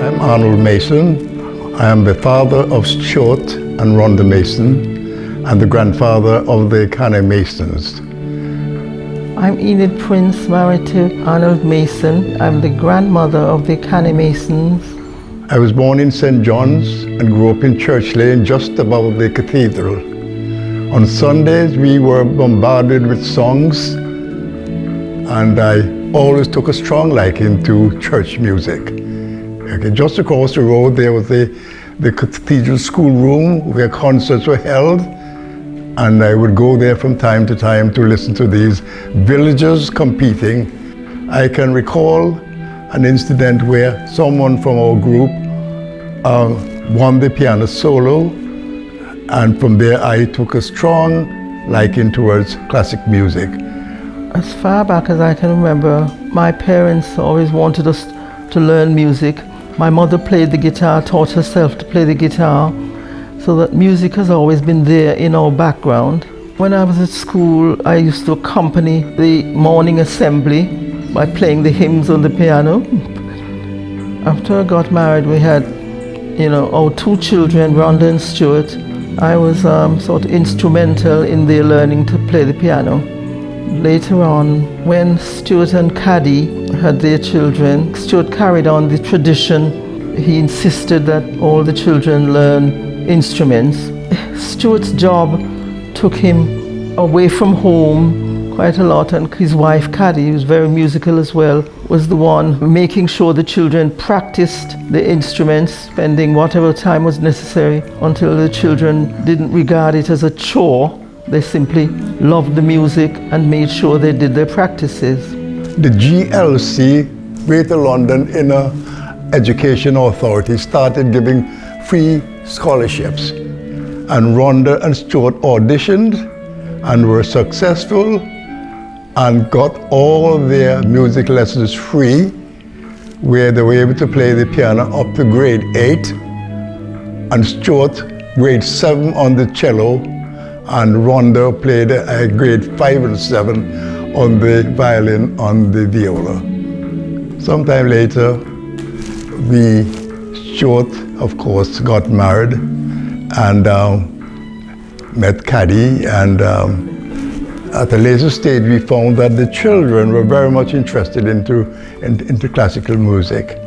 I'm Arnold Mason. I am the father of Stuart and Rhonda Mason and the grandfather of the Kanneh-Masons. I'm Enid Prince, married to Arnold Mason. I'm the grandmother of the Kanneh-Masons. I was born in St. John's and grew up in Church Lane, just above the cathedral. On Sundays, we were bombarded with songs, and I always took a strong liking to church music. Okay, just across the road, there was the cathedral schoolroom where concerts were held, and I would go there from time to time to listen to these villagers competing. I can recall an incident where someone from our group won the piano solo, and from there I took a strong liking towards classic music. As far back as I can remember, my parents always wanted us to learn music. My mother played the guitar, taught herself to play the guitar, so that music has always been there in our background. When I was at school, I used to accompany the morning assembly by playing the hymns on the piano. After I got married, we had, our two children, Rhonda and Stuart. I was sort of instrumental in their learning to play the piano. Later on, when Stuart and Caddy had their children, Stuart carried on the tradition. He insisted that all the children learn instruments. Stuart's job took him away from home quite a lot, and his wife Caddy, who was very musical as well, was the one making sure the children practiced the instruments, spending whatever time was necessary until the children didn't regard it as a chore. They simply loved the music and made sure they did their practices. The GLC, Greater London Inner Education Authority, started giving free scholarships. And Rhonda and Stuart auditioned and were successful and got all their music lessons free, where they were able to play the piano up to grade 8, and Stuart grade 7 on the cello, and Rhonda played grade 5 and 7 on the violin, on the viola. Sometime later, Stuart, of course, got married and met Caddy, and at a later stage we found that the children were very much interested into classical music,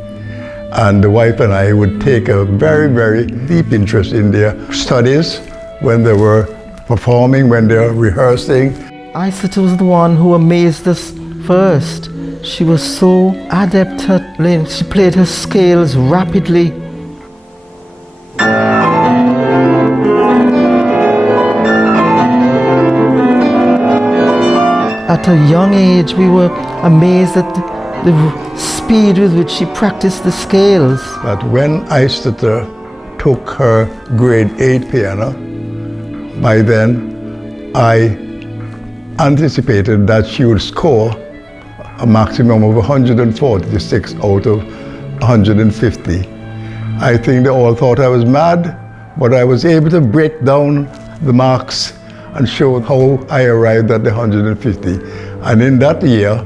and the wife and I would take a very, very deep interest in their studies when they were performing, when they were rehearsing. Isata was the one who amazed us first. She was so adept at playing. She played her scales rapidly. At a young age, we were amazed at the speed with which she practiced the scales. But when Isata took her grade 8 piano, by then I anticipated that she would score a maximum of 146 out of 150. I think they all thought I was mad, but I was able to break down the marks and show how I arrived at the 150. And in that year,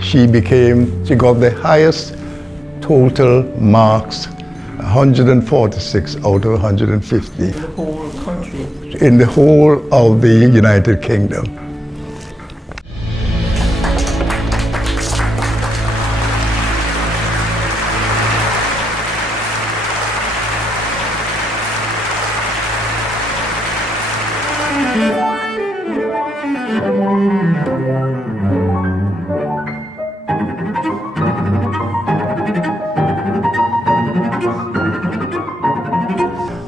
she got the highest total marks, 146 out of 150. In the whole country? In the whole of the United Kingdom.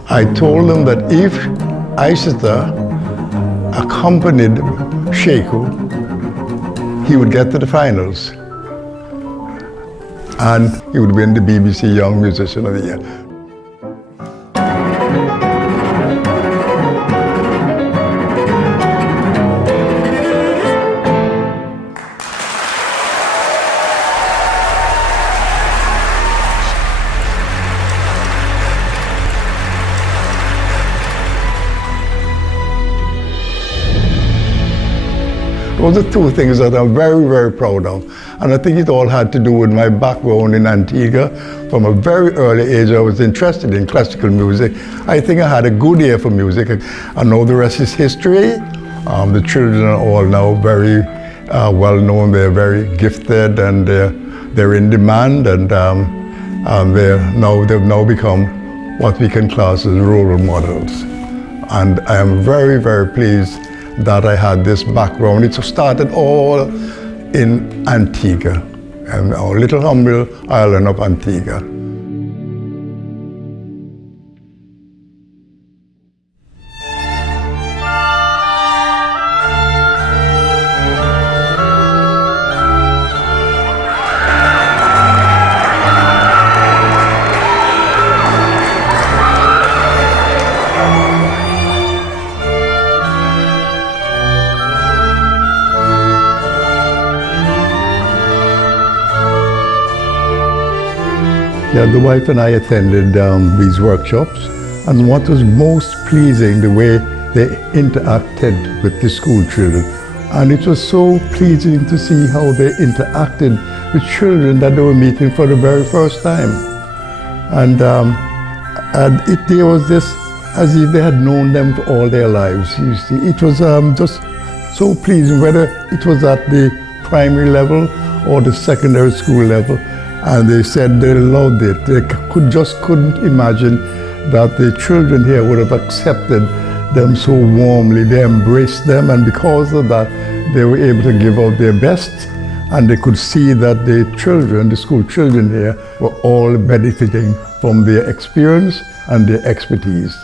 I told them that if Isata accompanied Sheku, he would get to the finals and he would win the BBC Young Musician of the Year. Those are two things that I'm very, very proud of. And I think it all had to do with my background in Antigua. From a very early age, I was interested in classical music. I think I had a good ear for music. I know the rest is history. The children are all now very well known. They're very gifted and they're in demand, and they've now become what we can class as role models. And I am very, very pleased that I had this background. It started all in Antigua, and our little humble island of Antigua. Yeah, the wife and I attended these workshops, and what was most pleasing, the way they interacted with the school children. And it was so pleasing to see how they interacted with children that they were meeting for the very first time. And there was this, as if they had known them for all their lives. You see, it was just so pleasing, whether it was at the primary level or the secondary school level. And they said they loved it. They couldn't imagine that the children here would have accepted them so warmly. They embraced them, and because of that, they were able to give out their best, and they could see that the children, the school children here, were all benefiting from their experience and their expertise.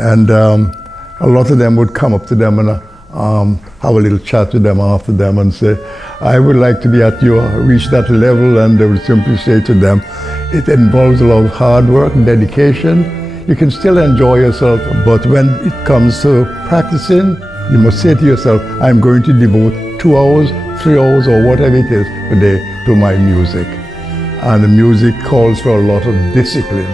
And a lot of them would come up to them and have a little chat with them after them and say, I would like to be reach that level, and they would simply say to them, it involves a lot of hard work, dedication. You can still enjoy yourself, but when it comes to practicing, you must say to yourself, I'm going to devote 2 hours, 3 hours, or whatever it is per day to my music. And the music calls for a lot of discipline.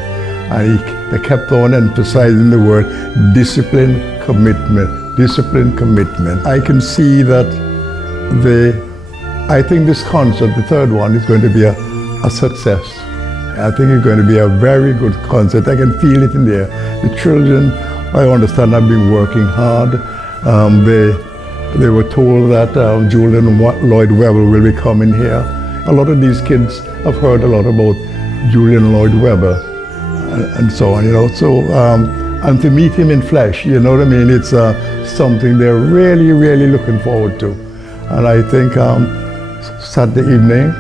And they kept on emphasizing the word discipline, commitment, discipline, commitment. I can see that I think this concert, the third one, is going to be a success. I think it's going to be a very good concert. I can feel it in there. The children, I understand, have been working hard. They were told that Julian Lloyd Webber will be coming here. A lot of these kids have heard a lot about Julian Lloyd Webber and so on, you know. So, and to meet him in flesh, you know what I mean? It's something they're really, really looking forward to. And I think Saturday evening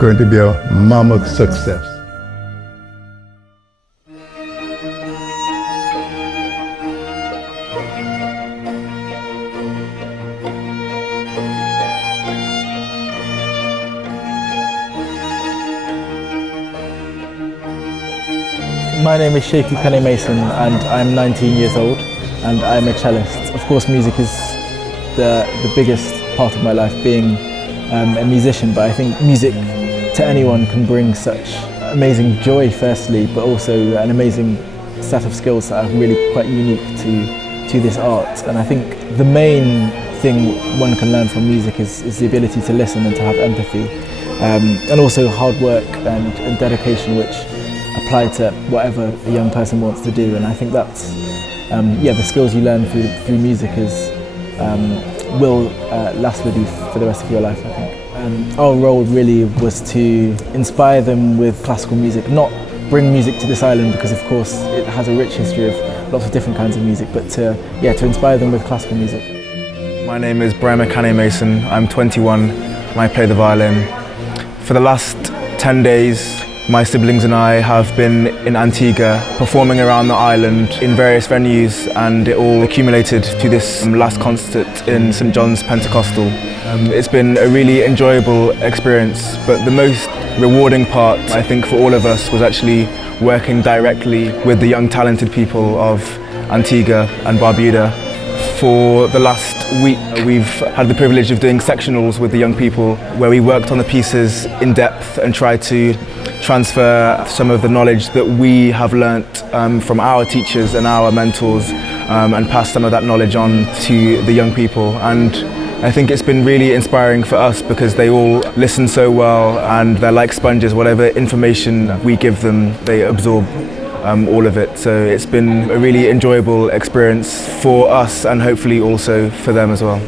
going to be a mammoth success. My name is Kanneh-Mason, and I'm 19 years old, and I'm a cellist. Of course, music is the biggest part of my life, being a musician, but I think music to anyone can bring such amazing joy firstly, but also an amazing set of skills that are really quite unique to this art. And I think the main thing one can learn from music is the ability to listen and to have empathy, and also hard work and dedication, which apply to whatever a young person wants to do. And I think that's the skills you learn through music will last with you for the rest of your life, I think. Our role really was to inspire them with classical music, not bring music to this island, because of course it has a rich history of lots of different kinds of music, but to inspire them with classical music. My name is Kanneh-Mason. I'm 21 and I play the violin. For the last 10 days, my siblings and I have been in Antigua, performing around the island in various venues, and it all accumulated to this last concert in St. John's Pentecostal. It's been a really enjoyable experience, but the most rewarding part, I think, for all of us was actually working directly with the young talented people of Antigua and Barbuda. For the last week, we've had the privilege of doing sectionals with the young people, where we worked on the pieces in depth and tried to transfer some of the knowledge that we have learnt from our teachers and our mentors, and pass some of that knowledge on to the young people. And I think it's been really inspiring for us because they all listen so well and they're like sponges. Whatever information we give them, they absorb all of it. So it's been a really enjoyable experience for us and hopefully also for them as well.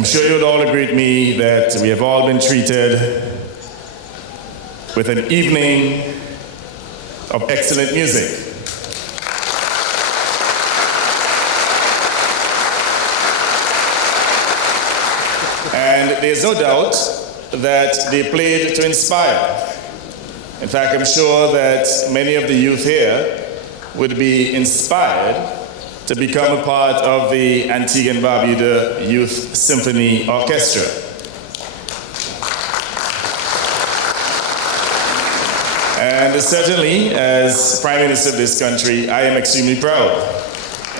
I'm sure you'll all agree with me that we have all been treated with an evening of excellent music. And there's no doubt that they played to inspire. In fact, I'm sure that many of the youth here would be inspired to become a part of the Antigua Barbuda Youth Symphony Orchestra. And certainly, as Prime Minister of this country, I am extremely proud.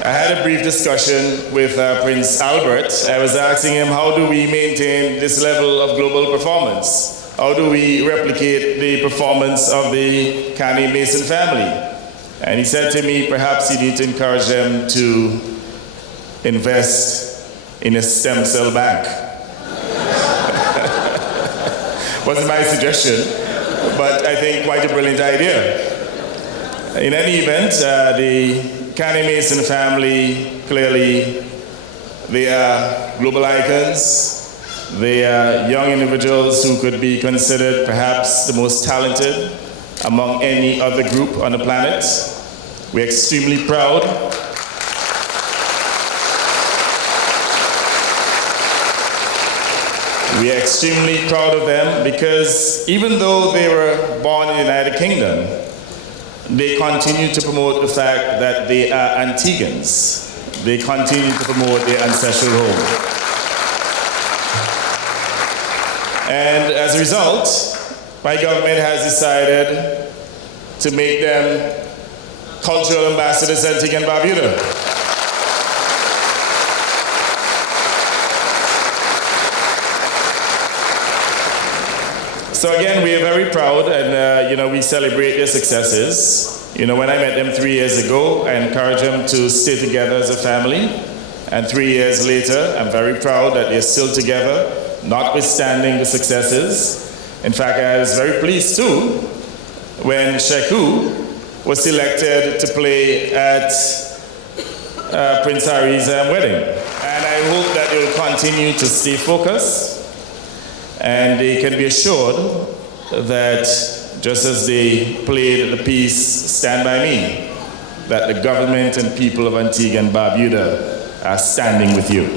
I had a brief discussion with Prince Albert. I was asking him, how do we maintain this level of global performance? How do we replicate the performance of the Kanneh-Mason family? And he said to me, perhaps you need to encourage them to invest in a stem cell bank. Wasn't my suggestion, but I think quite a brilliant idea. In any event, the Kanneh-Mason family, clearly, they are global icons. They are young individuals who could be considered perhaps the most talented among any other group on the planet. We're extremely proud. We are extremely proud of them because even though they were born in the United Kingdom, they continue to promote the fact that they are Antiguans. They continue to promote their ancestral home. And as a result, my government has decided to make them cultural ambassadors at Antigua Barbuda. So again, we are very proud, and we celebrate their successes. When I met them 3 years ago, I encouraged them to stay together as a family. And 3 years later, I'm very proud that they're still together, notwithstanding the successes. In fact, I was very pleased too when Sheku was selected to play at Prince Harry's wedding. And I hope that they will continue to stay focused, and they can be assured that just as they played the piece Stand By Me, that the government and people of Antigua and Barbuda are standing with you.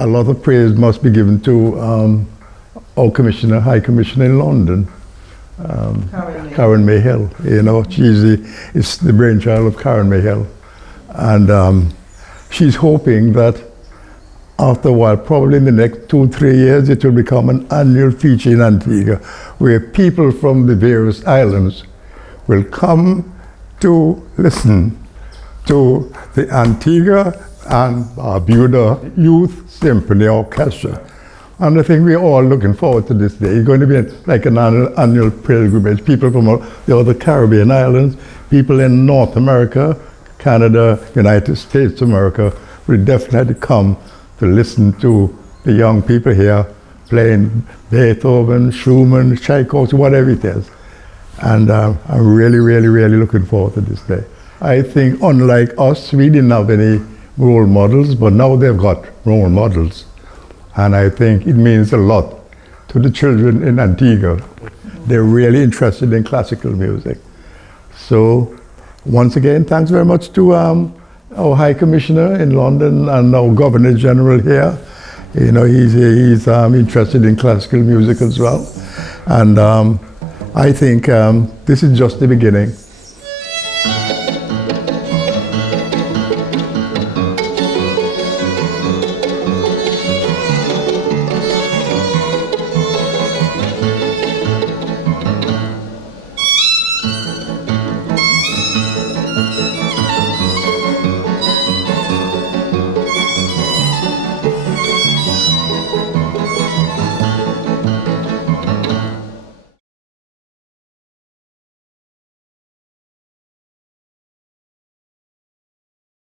a lot of praise must be given to our commissioner, High Commissioner in London, Karen-Mae-Hill. You know, it's the brainchild of Karen-Mae-Hill. And she's hoping that after a while, probably in the next 2-3 years, it will become an annual feature in Antigua, where people from the various islands will come to listen to the Antigua and Barbuda Youth Symphony Orchestra. And I think we're all looking forward to this day. It's going to be like an annual pilgrimage. People from all the other Caribbean islands, people in North America, Canada, United States of America will definitely come to listen to the young people here playing Beethoven, Schumann, Tchaikovsky, whatever it is. And I'm really, really, really looking forward to this day. I think unlike us, we didn't have any role models, but now they've got role models. And I think it means a lot to the children in Antigua. They're really interested in classical music. So once again, thanks very much to our High Commissioner in London and our Governor General here. You know, he's interested in classical music as well. And I think this is just the beginning.